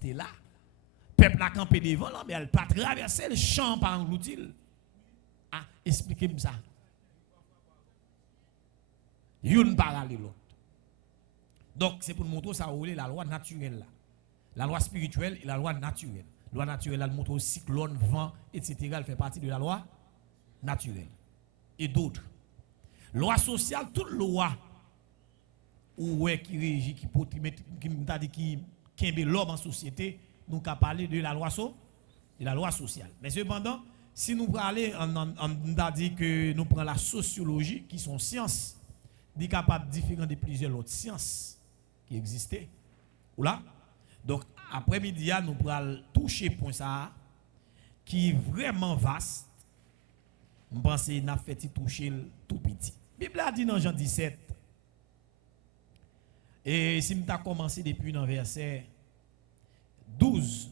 T'es là. Peuple a campé devant là, mais elle pas traverser le champ par engloutir. Ah, expliquez-moi ça. Youn pas aller l'autre. Donc c'est pour nous montrer ça où la loi naturelle là. La loi spirituelle et la loi naturelle. La loi naturelle elle montre cyclone, vent, etc. Elle fait partie de la loi naturelle. Et d'autres. Loi sociale, toute loi qui régit, qui l'homme en société, nous avons parlé de la loi sociale. Mais cependant, si nous parlons, on a dit que nous prenons la sociologie, qui sont sciences, capables différentes de plusieurs autres sciences qui existaient. Ou là? Donc, après-midi, nous pourrons toucher point ça, qui est vraiment vaste. Je pense que nous avons fait toucher tout petit. La Bible a dit dans Jean 17, et si nous avons commencé depuis dans verset 12,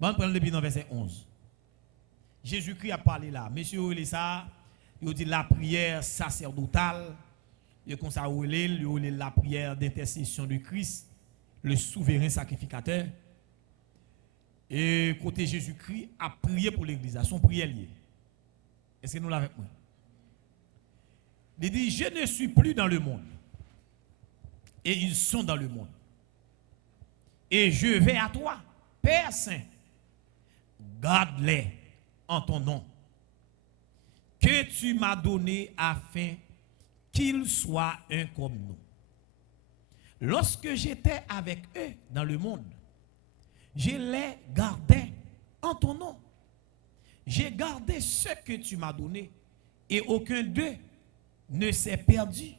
on prend depuis dans verset 11. Jésus-Christ a parlé là. Monsieur, il a dit la prière sacerdotale, il a la prière d'intercession de Christ, le souverain sacrificateur. Et côté Jésus-Christ a prié pour l'église, à son prière lié. Est-ce que nous l'avons avec moi? Il dit, je ne suis plus dans le monde. Et ils sont dans le monde. Et je vais à toi, Père Saint. Garde-les en ton nom. Que tu m'as donné afin qu'ils soient un comme nous. Lorsque j'étais avec eux dans le monde, je les gardais en ton nom. J'ai gardé ce que tu m'as donné et aucun d'eux ne s'est perdu.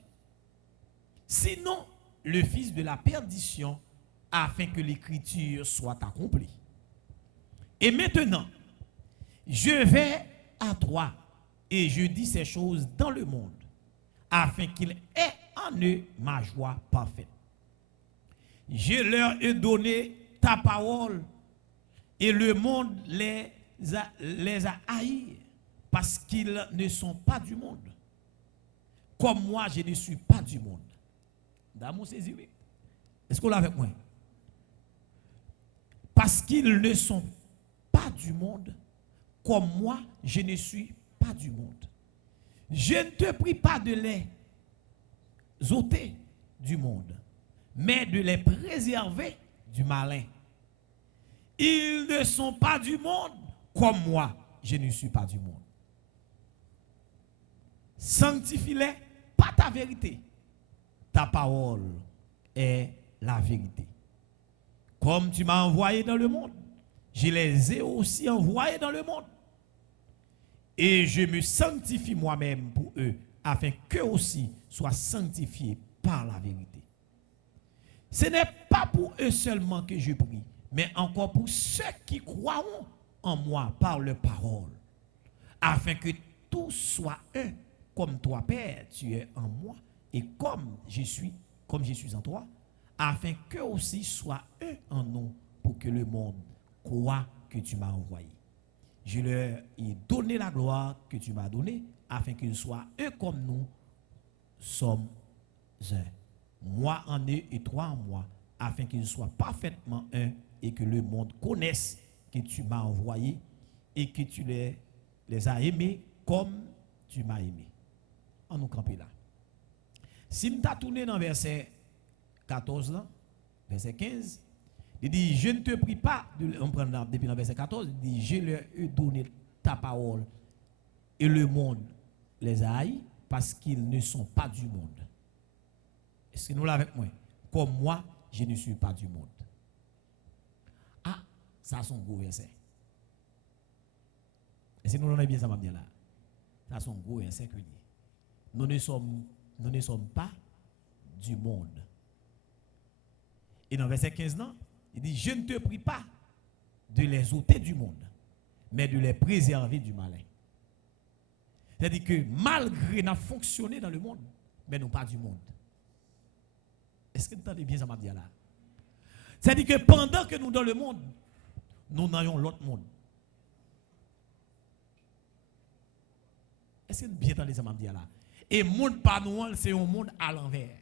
Sinon, le fils de la perdition, afin que l'écriture soit accomplie. Et maintenant, je vais à toi et je dis ces choses dans le monde, afin qu'il ait en eux ma joie parfaite. Je leur ai donné ta parole et le monde les a haïs parce qu'ils ne sont pas du monde. Comme moi, je ne suis pas du monde. D'amour saisi. Est-ce qu'on l'a avec moi? Parce qu'ils ne sont pas du monde, comme moi, je ne suis pas du monde. Je ne te prie pas de les ôter du monde, mais de les préserver du malin. Ils ne sont pas du monde, comme moi, je ne suis pas du monde. Sanctifie-les par ta vérité. Ta parole est la vérité. Comme tu m'as envoyé dans le monde, je les ai aussi envoyés dans le monde. Et je me sanctifie moi-même pour eux, afin qu'eux aussi soient sanctifiés par la vérité. Ce n'est pas pour eux seulement que je prie, mais encore pour ceux qui croiront en moi par leur parole, afin que tous soient un, comme toi, Père, tu es en moi, et comme je suis en toi, afin qu'eux aussi soient un en nous, pour que le monde croit que tu m'as envoyé. Je leur ai donné la gloire que tu m'as donnée, afin qu'ils soient un comme nous sommes un. Moi en eux et toi en moi, afin qu'ils soient parfaitement un et que le monde connaisse que tu m'as envoyé et que tu les as aimés comme tu m'as aimé. On nous campe là. Si nous tourné dans verset 14, là, verset 15, il dit, je ne te prie pas, on prend depuis le verset 14, il dit, je leur ai donné ta parole et le monde les a haïs parce qu'ils ne sont pas du monde. Est-ce que nous l'avons avec moi? Comme moi, je ne suis pas du monde. Ah, ça c'est un gros verset. Est-ce que nous l'avons bien ça m'a bien là? Ça c'est un gros verset que dit. Nous ne sommes pas du monde. Et dans verset 15, non, il dit, je ne te prie pas de les ôter du monde, mais de les préserver du malin. C'est-à-dire que malgré nous fonctionné dans le monde, mais nous pas du monde. Est-ce que vous entendez bien ça m'a dit là? C'est-à-dire que pendant que nous dans le monde, nous n'ayons l'autre monde. Est-ce que vous bien entendez ça m'a dit là? Et le monde pas nous, c'est un monde à l'envers.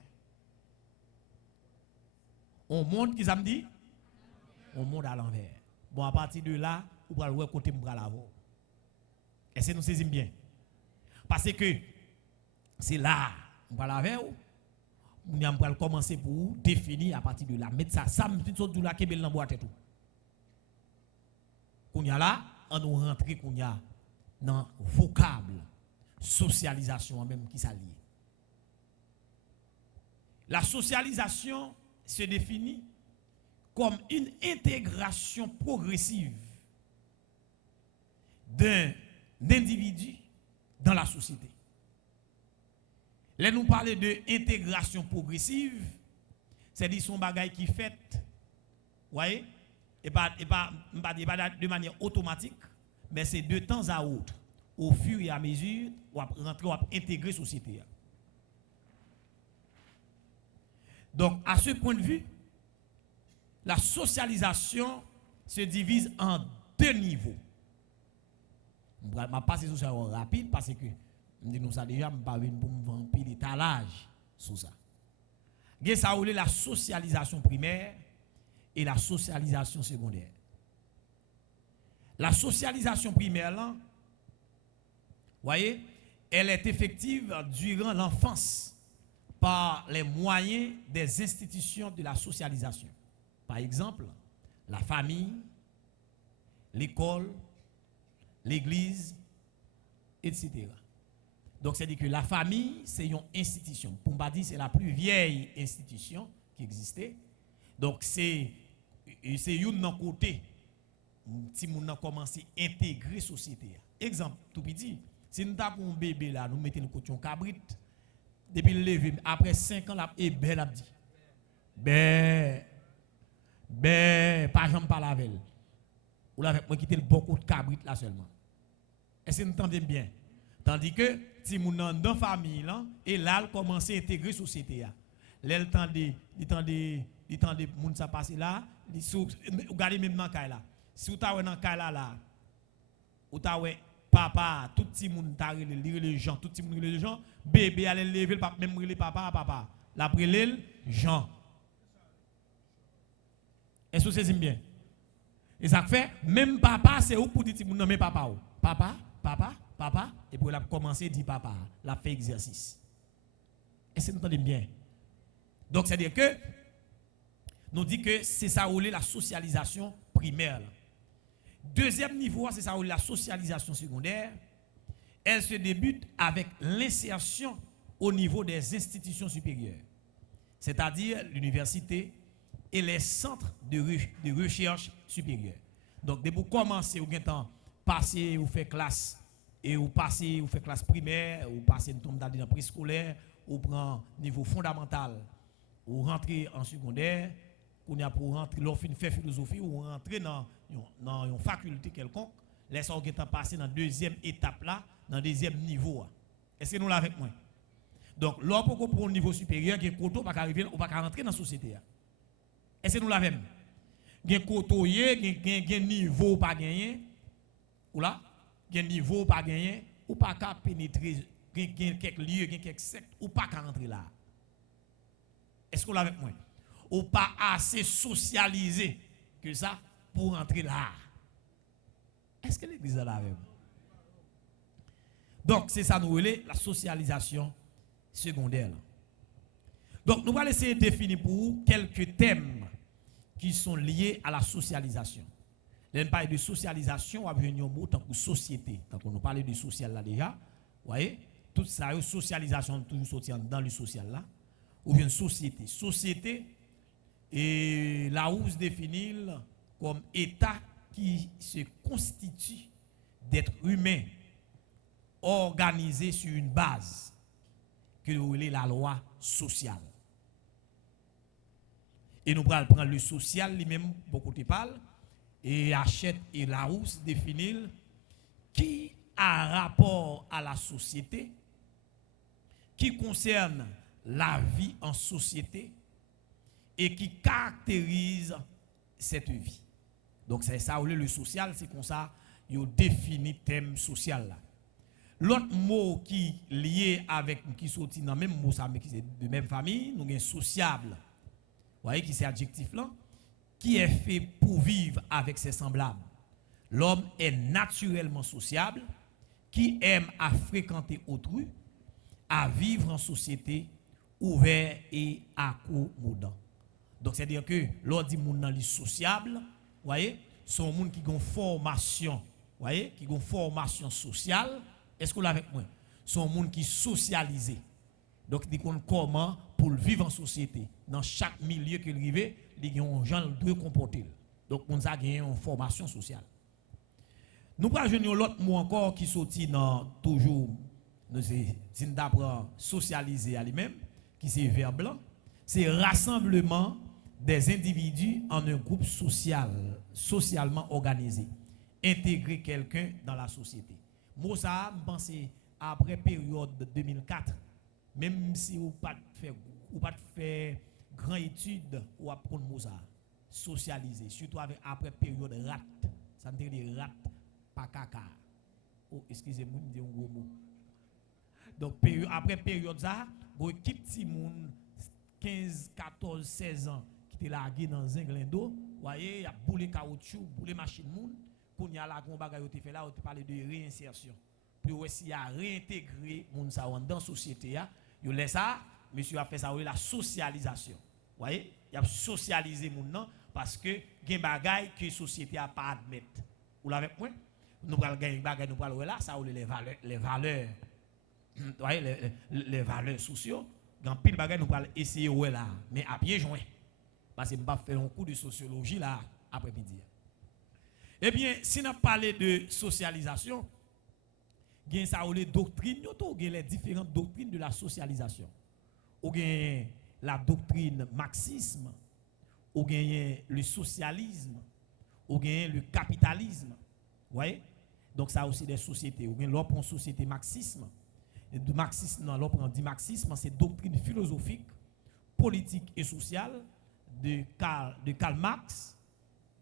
On monte, qui ça me dit? On monte à l'envers. Bon, à partir de là, vous allez voir côté m'bral avant. Est-ce que nous saisissons bien? Parce que c'est là, on va la faire. On va commencer pour définir à partir de là. Mettre ça me dit tout là, Kébel dans boîte et tout. Qu'on y a là, on nous rentre qu'on y a dans vocable, socialisation même qui s'allie. La socialisation se définit comme une intégration progressive d'un individu dans la société. Là, nous parlons de intégration progressive, c'est-à-dire son bagage qui fait, voyez, et pas de manière automatique, mais c'est de temps à autre, au fur et à mesure, on va rentrer, on va intégrer la société. Donc, à ce point de vue, la socialisation se divise en deux niveaux. Je vais passer sur ça rapide parce que nous ça déjà, je ne vais pas pour me vendre l'étalage sur ça. Il y a la socialisation primaire et la socialisation secondaire. La socialisation primaire, là, voyez, elle est effective durant l'enfance par les moyens des institutions de la socialisation. Par exemple, la famille, l'école, l'église, etc. Donc, c'est-à-dire que la famille, c'est une institution. Pour me dire, c'est la plus vieille institution qui existait. Donc, c'est une côté, si nous avons commencé à intégrer la société. Exemple, tout petit, si nous avons un bébé là, nous mettons le côté de cabrit, depuis le lever, après 5 ans, la belle a dit, pas jamais pas la veille. Ou là, avec moi, quitter le beaucoup de cabrit là seulement. Est-ce que nous entendons bien? Tandis que, si nous sommes dans la famille, là, et là, elle commence à intégrer la société. Là, le temps de moun ça passe là, regardez même dans le cas là. Si vous avez dans le cas là, vous avez papa, tout le monde t'a les gens, tout le monde les gens, bébé allait lever, même les papa. La prélève, Jean. Est-ce que c'est bien? Et ça fait, même papa, c'est où pour dire que vous nommez papa? Papa, et puis il a commencé à dire papa, il a fait exercice. Est-ce que vous entendez bien? Donc, c'est-à-dire que, nous dit que c'est ça où est la socialisation primaire. Deuxième niveau, c'est ça où est la socialisation secondaire. Elle se débute avec l'insertion au niveau des institutions supérieures, c'est-à-dire l'université et les centres de recherche supérieure. Donc, dès que vous commencez, vous avez passer, vous faites classe, et vous passez, vous faites classe primaire, vous passez une tombe dans le préscolaire, vous prenez niveau fondamental, vous rentrez en secondaire, vous avez pour rentrer, l'offre fait philosophie, vous rentrez dans une faculté quelconque, laissez vous passer dans la deuxième étape là, dans le deuxième niveau. Est-ce que nous l'avons avec moi? Donc, l'offre pour un niveau supérieur, qui est coteau, pas arriver, ou pas rentrer dans la société. Est-ce que nous l'avons? Il y a coteau, il y a niveau pas gagné, ou là, il y a niveau pas gagné, ou pas qu'à pénétrer, il y a quelques lieux, quelques sectes, ou pas qu'à rentrer là. Est-ce que vous l'avez avec moi? Ou pas assez socialisé que ça pour rentrer là. Est-ce que l'église est là avec vous? Donc, c'est ça nous relève la socialisation secondaire. Donc, nous allons essayer de définir pour vous quelques thèmes qui sont liés à la socialisation. Là, on parle de socialisation, on va venir au mot tant que société. Tant qu'on nous parle de social là déjà, vous voyez, tout ça, socialisation, toujours sortir dans le social là, ou bien société. Société, et là où se définit comme État qui se constitue d'être humain organisé sur une base que nous appelons la loi sociale. Et nous allons prendre le social, lui-même, beaucoup de parle, et achète et Larousse définit qui a rapport à la société, qui concerne la vie en société et qui caractérise cette vie. Donc c'est ça, le social, c'est comme ça, il définit le thème social là. L'autre mot qui est lié avec, qui sortit dans le même mot, mais qui est de même famille, nous avons sociable. voyez qui c'est adjectif là, qui est fait pour vivre avec ses semblables. L'homme est naturellement sociable, qui aime à fréquenter autrui, à vivre en société, ouvert et accommodant. Donc c'est-à-dire que l'on dit moun nan li sociable, voyez, son moun qui gon formation, voyez, qui gon formation sociale. Est-ce que vous l'avez avec moi? Son moun qui socialisé. Donc il connaît comment pour vivre en société. Dans chaque milieu qu'il rive, il y a un gens doit comporter. Donc moun ça gagne une formation sociale. Nous pas jouer l'autre mot encore qui sorti dans toujours nous c'est d'apprendre socialiser à lui-même qui c'est vert blanc, c'est rassemblement des individus en un groupe social, socialement organisé, intégrer quelqu'un dans la société. Moi ça me pense après période de 2004, même si vous pas fait grande étude ou apprendre moi ça, socialiser, surtout après période rat, ça veut dire rat pas caca. Oh, excusez-moi, je dis un gros mot. Donc, après période ça, vous équipe petit monde 15, 14, 16 ans qui était là dans Zinglendo, vous voyez, il y a boulé caoutchouc, boulé machine monde, qu'on y a là, qu'on bagaille fait là, on parle de réinsertion. Puis aussi, il y a réintégré monde ça dans la société. Il laisse ça, monsieur a fait ça, la socialisation. Vous voyez, il a socialisé monde parce que il y a des bagailles que la société n'a pas admettre. Vous l'avez point? Nous allons gagner bagay, nous allons là, ça les valeurs, les valeurs sociaux. Dans pile bagay, nous allons essayer là, mais à pied joint. Parce que nous allons faire un cours de sociologie là après-midi. Eh bien, si nous parlons de socialisation, il y a ça les doctrines, il y a les différentes doctrines de la socialisation. Il y a la doctrine marxisme, il y a le socialisme, il y a le capitalisme. Vous voyez? Donc ça aussi des sociétés. Ou bien l'on prend société marxisme. De marxisme, l'on prend dit marxisme, c'est doctrine philosophique, politique et sociale de Karl Marx,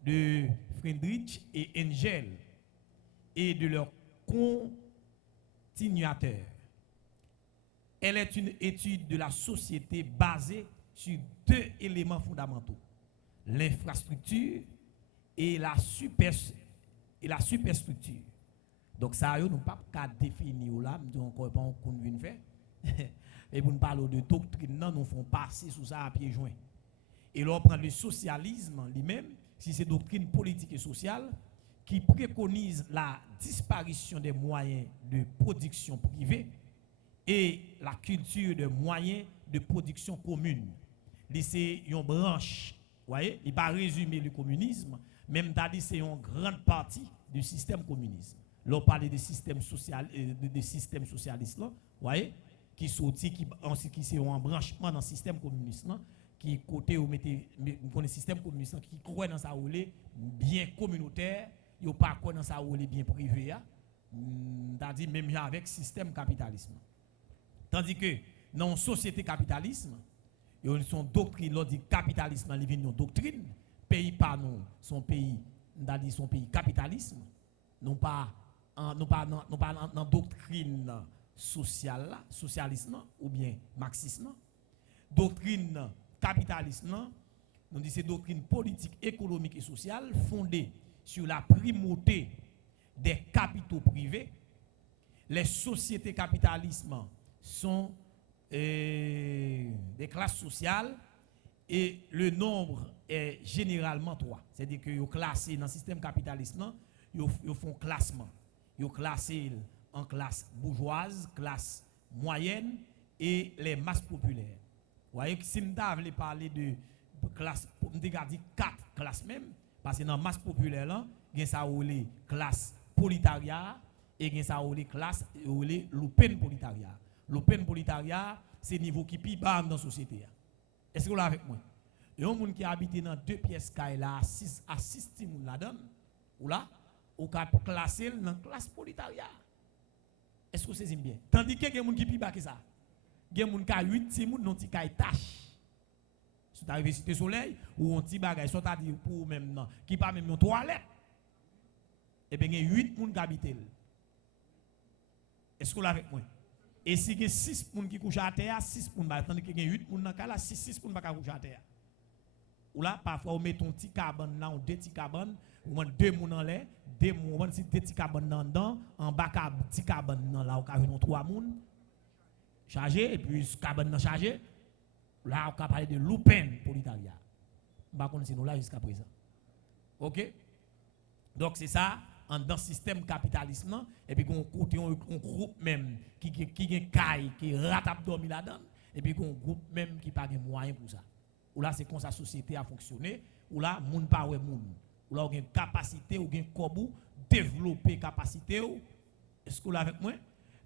de Friedrich et Engels et de leurs continuateurs. Elle est une étude de la société basée sur deux éléments fondamentaux: l'infrastructure et la superstructure. Donc ça, nous ne pouvons pas définir là, nous n'avons encore pas qu'on vient faire. Et pour nous parler de doctrine, nous faisons passer sous ça à pieds joints. Et là, on prend le socialisme lui-même, si c'est doctrine politique et sociale, qui préconise la disparition des moyens de production privés et la culture de moyens de production commune. C'est une branche, vous voyez, il ne va pas résumer le communisme, même dit c'est une grande partie du système communiste. Là, on parle de système social, de système socialiste, là, voyez, qui sorti, qui c'est un branchement dans le système communiste, là, qui côté où mettez le système communiste qui croit dans sa roulée bien communautaire, il pas croit dans sa roulée bien privé, c'est-à-dire même avec le système capitalisme. Tandis que dans une société capitalisme, il y a une doctrine, l'on dit capitalisme, il y a une doctrine, pays par nous, son pays capitalisme, non pas dans doctrine sociale, socialisme ou bien marxisme. Doctrine capitalisme, nous disons c'est doctrine politique, économique et sociale fondée sur la primauté des capitaux privés. Les sociétés capitalistes sont des classes sociales et le nombre est généralement 3. C'est-à-dire que vous classez dans le système capitaliste, vous font classement. Vous classez en classe bourgeoise, classe moyenne et les masses populaires. Vous voyez que si nous avons parlé de classe, nous avons dit 4 classes même, parce que dans la masse populaire, il y a ça les classes prolétariat et il y a ça les classes l'open prolétariat. L'open prolétariat, c'est le niveau qui est plus bas dans la société. Est-ce que vous l'avez avec moi? Il y a un monde qui habite dans 2 pièces là, à 6 personnes là-dedans, ou là, ou qui est classé dans la classe prolétariat. Est-ce que c'est bien? Tandis que il y a un monde qui est plus bas que ça. Il y a un monde qui a 8 petits monde, non qui a tâche. Si tu arrives Cité Soleil, ou un petit bagage, soit à dire pour même non, qui pas même une toilette. Et bien, il y a 8 personnes qui habitent. Est-ce que vous l'avez avec moi? Et si il y a 6 personnes qui couchent à terre, 6 personnes, tandis qu'il y a 8 personnes dans le cas là, 6 personnes qui couchent à terre. Ou là, parfois, on met ton petit cabane là, on deux petits cabanes, on met deux mouns en l'air, deux mouns, on met deux petits cabanes dedans, en bas, petit cabane là, on a trois mouns, chargé, et puis cabane chargé. Là, on a parlé de Lupin pour l'Italie. On va continuer là jusqu'à présent. OK? Donc, c'est ça, dans le système capitalisme, et puis on groupe même qui a caille, qui rate abdomen là-dedans, et puis on groupe même qui n'a pas de moyens pour ça. Ou là, c'est comme ça la société a fonctionné, ou là, moun pa wè moun. Ou là, on a une capacité, ou une kobou, développer capacité. Est-ce que vous l'avez avec moi?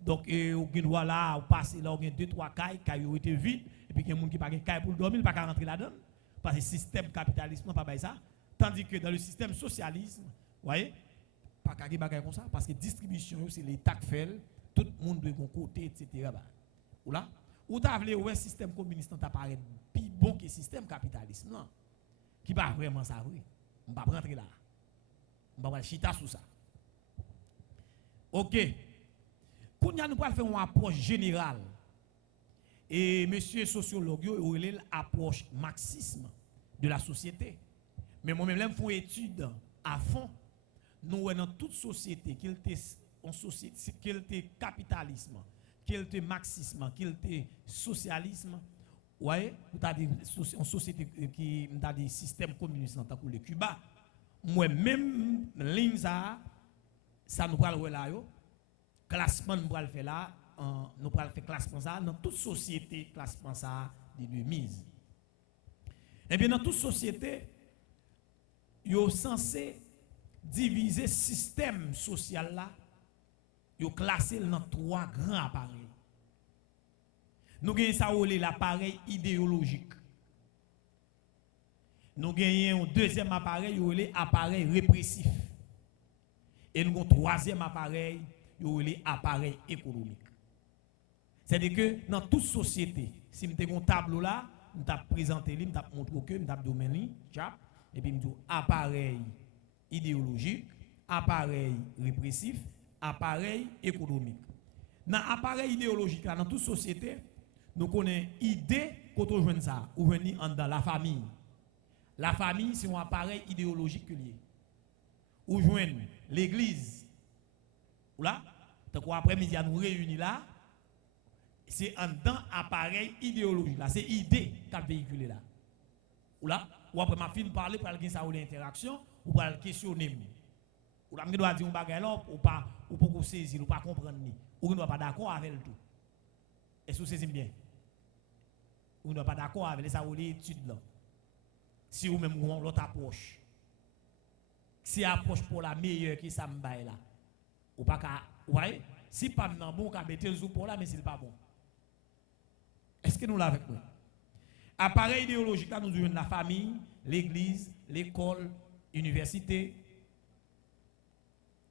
Donc, ou gen là, ou passer là, ou gen 2-3 cailles ont été vides, et puis il y a des gens qui n'ont pas de caille pour dormir, pas rentrer là-dedans. Parce que le système capitalisme n'a pas ça. Tandis que dans le système socialisme, vous voyez, pas qu'à bagay comme ça, parce que distribution, c'est l'État qui fait, tout le monde doit côté, etc. Ou là, ou t'as voulu ouais système communiste t'apparaît plus bon que le système capitalisme, non? Qui pas vraiment ça, oui. On va rentrer là. On va chita sur ça. OK. Pour nous allons faire une approche générale. Et monsieur sociologue, il a l'approche marxisme de la société. Mais moi-même, je fais une étude à fond. Nous, dans toute société, qu'il y capitalisme, qu'il y marxisme, qu'il y socialisme, ouais, vous avez une société qui a des systèmes communistes dans le Cuba. Moi-même, ligne ça nous parle là, classement nous parle faire là, nous parle faire classement ça dans toute société, classement ça de mise. Et bien dans toute société, ils sont censés diviser le système social là, ils sont classés dans 3 grands appareils. Nous avons ça l'appareil idéologique. Nous avons un deuxième appareil, l'appareil répressif. Et nous avons un troisième appareil, l'appareil économique. C'est-à-dire que dans toute société, si nous avons un tableau là, nous avons présenté, nous avons montré que nous avons domaine, et puis nous avons appareil idéologique, appareil répressif, appareil économique. Dans l'appareil idéologique, dans toute société, nous connaissons idée quand on joue ça, ou dans la famille. La famille, c'est un appareil idéologique que lié. Ou joindre l'église. Ou là, après-midi, nous réunissons là, c'est un appareil idéologique. Là, c'est idée qu'a véhiculé là. Ou là, ou après ma fille parler pour aller ça ou l'interaction, ou pour aller questionner. Ou là, je dois dire un bagage là, ou pas saisir, ou pas comprendre ni. Ou ne doit pas d'accord avec le tout. Est-ce que vous saisissez bien? Ou ne pas d'accord avec ça ou l'étude là. Si vous même l'autre approche. Si approche pour la meilleure qui ça me baille là. Ou pas qu'à, ouais, si pas non bon qu'à mettre le pour là mais c'est pas bon. Est-ce que nous l'avons avec nous? Appareil idéologique là nous avons la famille, l'église, l'école, l'université.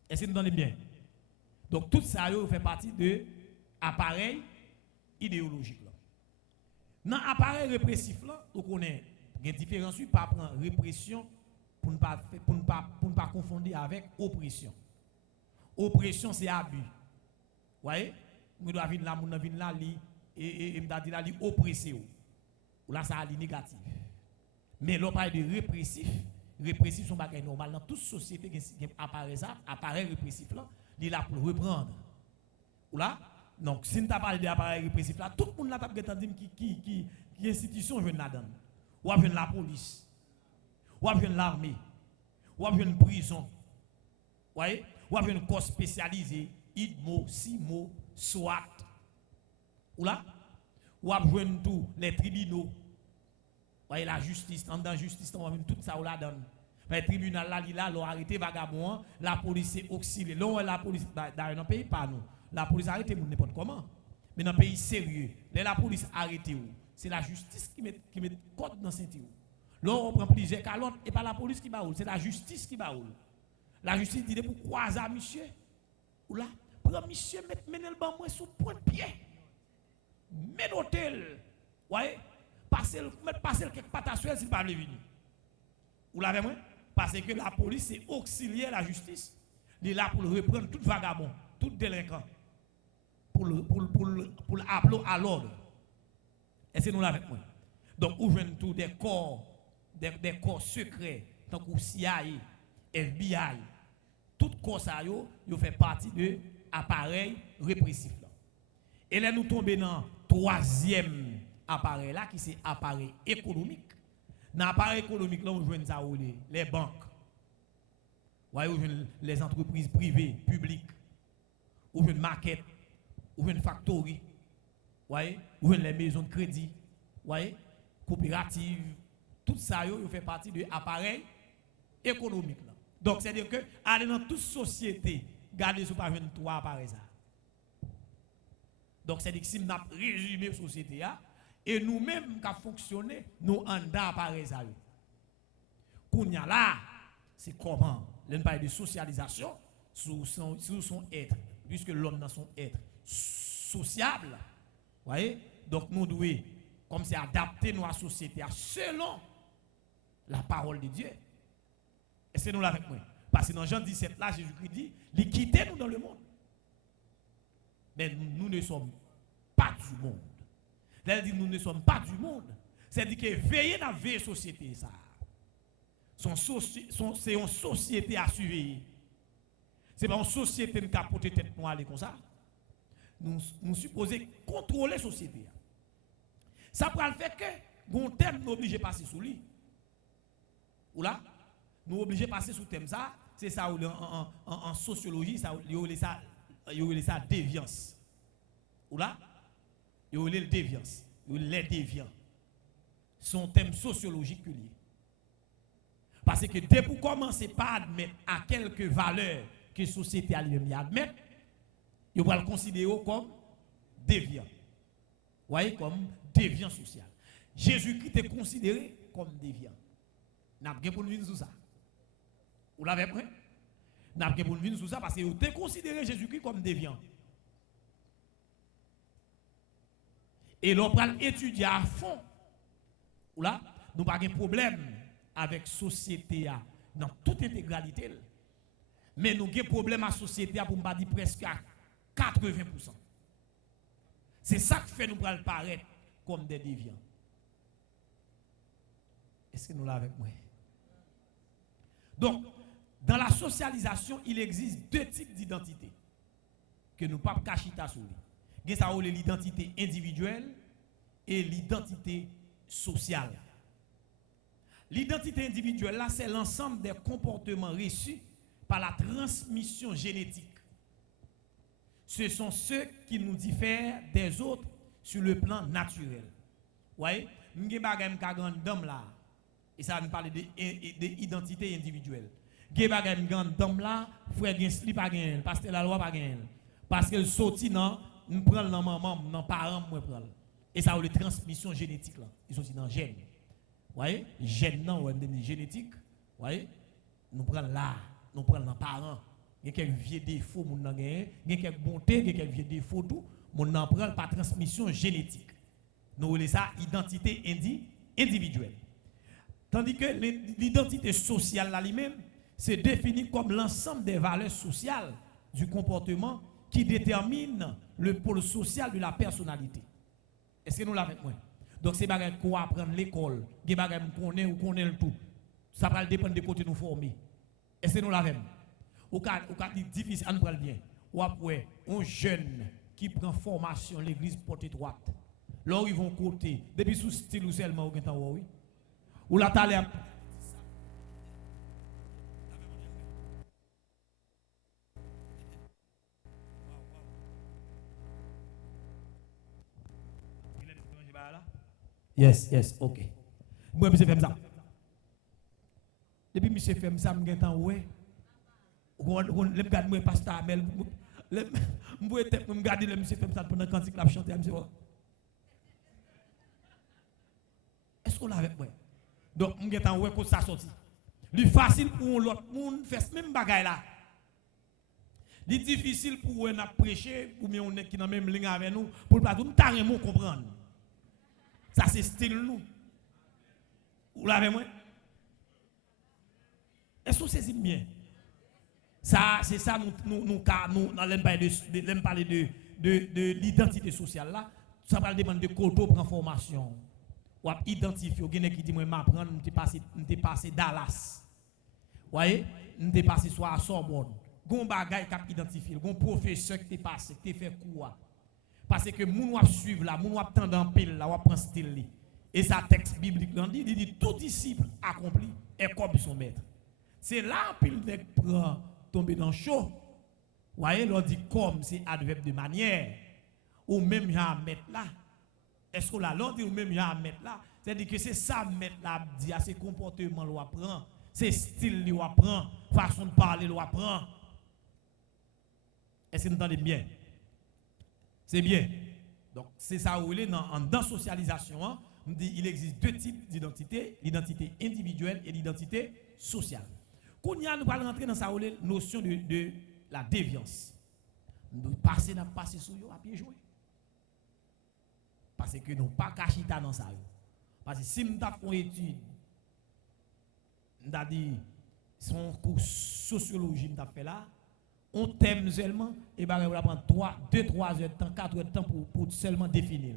Est-ce que nous entendez bien? Donc tout ça fait partie de appareil idéologique là. Dans l'appareil répressif là, vous connaissez une différence par prendre répression pour ne pas confondre avec oppression. Oppression c'est abus. Vous voyez? Nous devons venir là, nous devons venir là, et nous devons dire oppresser. Ou là, ça a négatif. Mais l'on parle de répressif. Répressif, sont bagages normal. Dans toute société qui apparaît ça, appareil répressif là, il est là pour reprendre. Ou là, donc, si nous parlons d'appareil répressif là, tout le monde là, qui institution jeune là-dedans. Ou jeune la police. Ou jeune l'armée. Ou jeune prison. Vous voyez? Ou jeune corps spécialisé, IDMO, SIMO, SWAT. Ou là, ou jeune tous les tribunaux. Vous voyez la justice, dans la justice, on va tout ça ou là donne. Le tribunal là, il a arrêté vagabond, la police est auxiliée. Là, la police, dans un pays pas nous. La police arrête n'importe comment. Mais dans un pays sérieux, la police arrête où? C'est la justice qui met code dans ceinture. Là, on prend plusieurs calottes et pas la police qui baoule, c'est la justice qui baoule. La justice dit pour croiser monsieur. Ou là, prends monsieur, mettez le banc moi sous point de pied. Mettez l'hôtel. Voyez? Passer quelque part à suel s'il pas venir. Vous l'avez moi? Parce que la police est auxiliaire la justice. Il est là pour reprendre tout vagabond, tout délinquant. Pour l'appeler à l'ordre. Et c'est nous là avec moi. Donc, ouvre tout des corps des corps secrets, tant que CIA, FBI, tout corps ça yo fait partie de appareil répressif là. Et là nous tombons dans troisième appareil là qui c'est appareil économique. Dans l'appareil économique là on joue ça les banques. Ouais, les entreprises privées, publiques, ou une maquette, ou une factory, ouais, ou les maisons de crédit, ouais, coopératives, tout ça yo fait partie de l'appareil économique là. Donc c'est-à-dire que aller dans toute société, garder sous pas 23 appareils ça. Donc c'est-à-dire que si nous avons résumé la société et nous-mêmes qui fonctionné, nous en d'appareils ça. Kounya là, c'est comment l'on parle de socialisation sous son être, puisque l'homme dans son être sociable. Voyez? Donc nous devons comme c'est adapter notre société selon la parole de Dieu. Et c'est nous là avec moi. Parce que dans Jean 17 là, Jésus-Christ dit, il quittez nous dans le monde. Mais nous ne sommes pas du monde. Elle dit nous ne sommes pas du monde. C'est-à-dire que veillez dans la vieille société ça. C'est une société à surveiller. Ce n'est pas une société qui a porté tête pour aller comme ça. Nous supposons contrôler la société. Ça prend le fait que bon thème nous obligés de passer sous lui. Ou là, nous obligés de passer sous thème ça. C'est ça en sociologie, ça il y a déviance. Ou là, il y a le déviance. Il y a les déviants. Son thème sociologique lié. Parce que dès pour commencer par admettre à quelques valeurs que la société a lui-même admettre, il va le considérer comme déviant. Vous voyez, comme déviant social. Jésus-Christ est considéré comme déviant. N'a pas pour nous venir sous ça. Vous l'avez pris? N'a pas pour nous venir sous ça parce que vous avez considéré Jésus-Christ comme déviant. Et l'on va étudier à fond. Ou là, nous n'avons pas de problème avec la société dans toute intégralité. Mais nous avons des problèmes avec la société pour ne pas dire presque à 80%. C'est ça qui fait nous paraître comme des déviants. Est-ce que nous l'avons avec moi? Donc, dans la socialisation, il existe deux types d'identité que nous ne pouvons pas cacher sur lui. Il y a l'identité individuelle et l'identité sociale. L'identité individuelle, là, c'est l'ensemble des comportements reçus par la transmission génétique. Ce sont ceux qui nous diffèrent des autres sur le plan naturel. Vous voyez, nous avons une dame là, et ça nous parle d'identité individuelle. Nous avons une dame là, frère gen slip pas gen, parce que la loi pas gen. Parce qu'elle sortit dans, nous prenons dans maman, dans parents, nous prenons. Et ça a une transmission génétique là. Ils sont aussi dans gène. Vous voyez, gène non, ou génétique. Vous voyez, nous prenons là, nous prenons dans parents. Il y a quelques vieux défauts, il y a quelques bontés, il y a quelques vieux défauts, tout. On en prend par transmission génétique. Nous voulons ça identité individuelle. Tandis que l'identité sociale là lui-même, c'est défini comme l'ensemble des valeurs sociales du comportement qui détermine le pôle social de la personnalité. Est-ce que nous l'avons avec moi? Donc c'est bagage qu'on apprend l'école, des bagages qu'on connaît le tout. Ça va dépendre de côté nous former. Est-ce que nous l'avons? Au cas difficile, à nous parler bien. Ou après, un jeune qui prend formation l'église porte droite. Là, ils vont côté. Depuis sous style ou seulement, ou temps, oui. Ou là, t'as l'air. Yes, ok. Moi, monsieur fait ça. Depuis monsieur fait ça, je suis ouais. Je regarde moi pasteur Amel. Je regarde le monsieur fait ça pendant quand il a chanté monsieur. Est-ce qu'on l'a avec moi? Donc, je suis ouais quand ça sorti. C'est facile pour l'autre monde faire ce même bagaille là. C'est difficile pour nous prêcher pour nous qui dans même ligne avec nous pour pas nous carrément comprendre. Ça c'est style nous. Vous l'avez moi? Est-ce que c'est bien? Ça c'est ça nous parler de l'identité sociale là, ça va dépendre de côté prendre formation. ou identifier, ou qui dit moi m'apprendre, m'te passé Dallas. Voyez, m'te passé soit à Sorbonne. Gon bagay k'ap identifier, gon professeur qui t'est passé, qui fait quoi. Parce que moun wap suivre là, moun wap tendre en pile là, wap prend style li. Et sa texte biblique là dit tout disciple accompli est comme son maître. C'est là pile nèg prend tomber dans chaud. Voyez, l'on dit comme c'est adverbe de manière ou même à mettre là. Est-ce que là l'on dit ou même à mettre là, c'est-à-dire que c'est ça mettre là dit c'est comportement l'on apprend, c'est style l'on apprend, façon de parler l'on apprend. Est-ce que vous entendez bien? C'est bien. Donc, c'est ça où il est dans socialisation. Hein, il existe deux types d'identité, l'identité individuelle et l'identité sociale. Quand nous allons rentrer dans sa notion de la déviance. Nous passer sur eux à pied jouer. Parce que nous pas cachita dans ça. Parce que si nous avons une étude, nous avons dit, son cours sociologie, nous avons fait là, on thème seulement, et bien on va prendre 2-3 heures de temps, 4 heures de temps pour seulement définir.